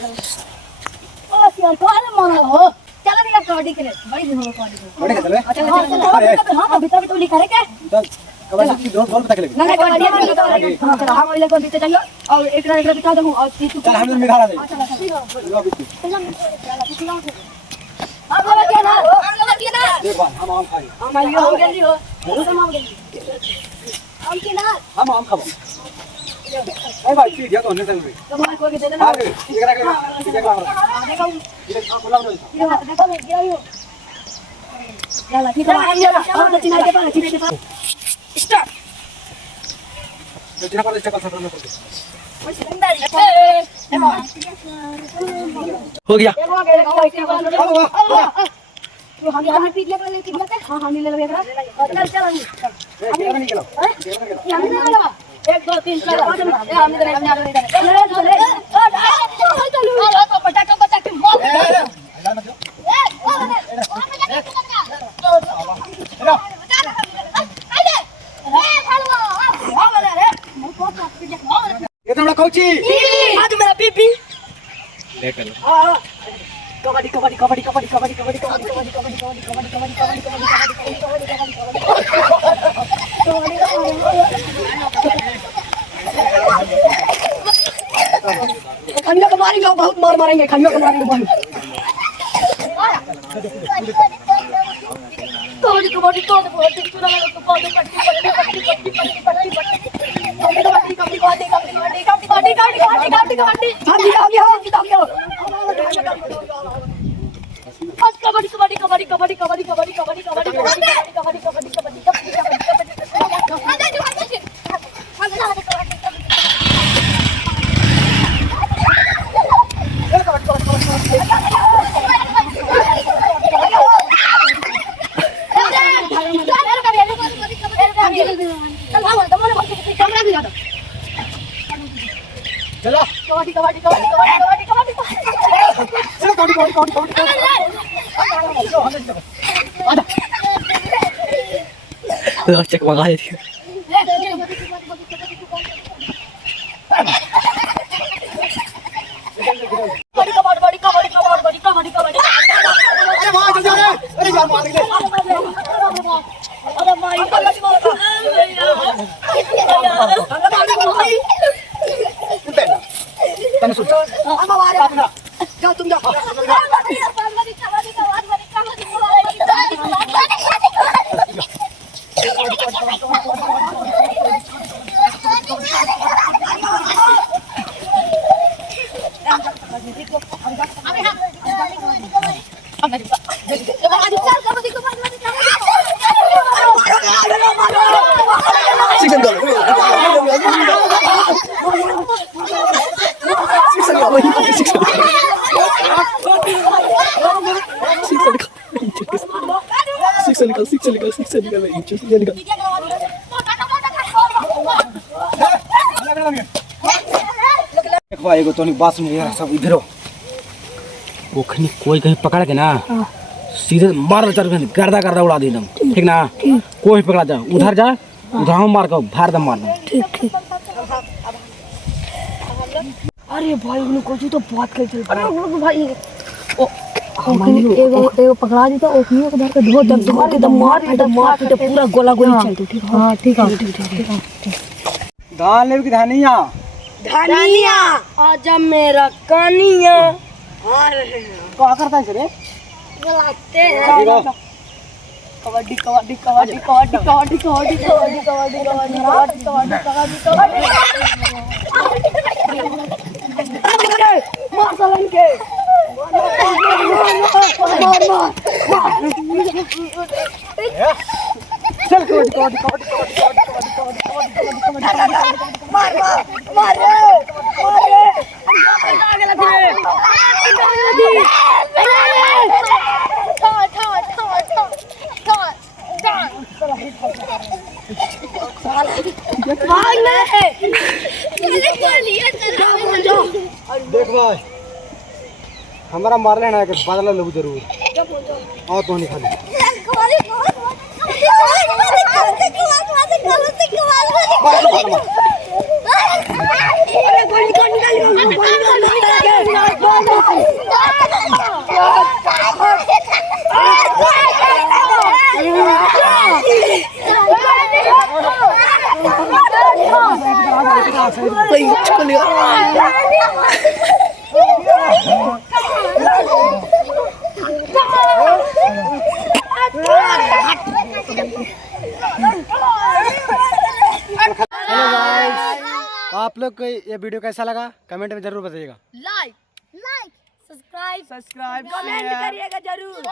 ओ यार कौन मारा हो चलो नहीं कबड्डी खेले बड़ी दिन हो कबड्डी खेले अच्छा हां अभी तो लिखा है क्या चल कबड्डी की दो बॉल पता खेलेंगे नहीं कबड्डी हां चलो हम वाले को बीते जाइए और एक रन बिता दूं और तीसरी चल हम मिला दे आप लोग क्या ना देख बात हम आम खाए हम आइए हो जल्दी हो हम आम की ना हम आम खाओ ए भाई पी दिया तो नहीं चल रही तुम्हारे को दे देना आगे ठीक है देखो ये बोला बोला देखो मैं क्या हो चला ठीक है हम चिनाई के पास चिनाई के पास स्टार्ट चिना पर चक्कर सफर में पड़ हो गया तो हम यहां पी लिया ले पी लिया हां हम ले लेगा चल चल हम निकलो हम ले लेगा 1 2 3 4 5 ये हम इधर चले चलो तो पटाखा पटाखे ये तो कोची आज मेरा पीपी देख ले हां कबड्डी कबड्डी कबड्डी कबड्डी कबड्डी कबड्डी कबड्डी कबड्डी कबड्डी कबड्डी कबड्डी खनिया को मारेंगे बहुत मार मारेंगे खनिया को मारेंगे बहुत कबड्डी कबड्डी तो बहुत चुरा लगा तो बहुत पट्टी पट्टी पट्टी पट्टी पट्टी पट्टी कबड्डी कबड्डी कबड्डी कबड्डी कबड्डी कबड्डी कबड्डी भागी आ गया कबड्डी कबड्डी कबड्डी कबड्डी कबड्डी कबड्डी कबड्डी कबड्डी कबड्डी कबड्डी कबड्डी चलो कबड्डी कबड्डी कबड्डी कबड्डी कबड्डी चलो कबड्डी कबड्डी कबड्डी चेक मंगा देती अरे यार मार दे अरे माई तने सुन हम आ रहे हैं जाओ तुम जाओ एगो तो बात सुन यार सब इधर हो वो कोई कहीं पकड़ के ना सीधे मार चल गर्दा गर्दा उड़ा दे ठीक ना कोई पकड़ा जा उधर जा उधर मार को भार दम मारना ठीक अरे भाई उन्हें कोई तो बात कर चल भाई एगो पकड़ा दी तो ओखनी को धर के धो दम मार फट पूरा गोला गोली चल ठीक हां ठीक है धान ले की धानिया आजा मेरा कानिया आ रहे हैं क्या करता है रे गलाते हैं कबड्डी कबड्डी कबड्डी कबड्डी कबड्डी कबड्डी कबड्डी कबड्डी कबड्डी कबड्डी मार सालन के चल कबड्डी कबड्डी कबड्डी मार देख भाई हमारा मार लेना है कि बदला लो जरूर और तो नहीं खाली अरे गोली निकाल आप लोग को ये वीडियो कैसा लगा कमेंट में जरूर बताइएगा। लाइक सब्सक्राइब कमेंट करिएगा जरूर।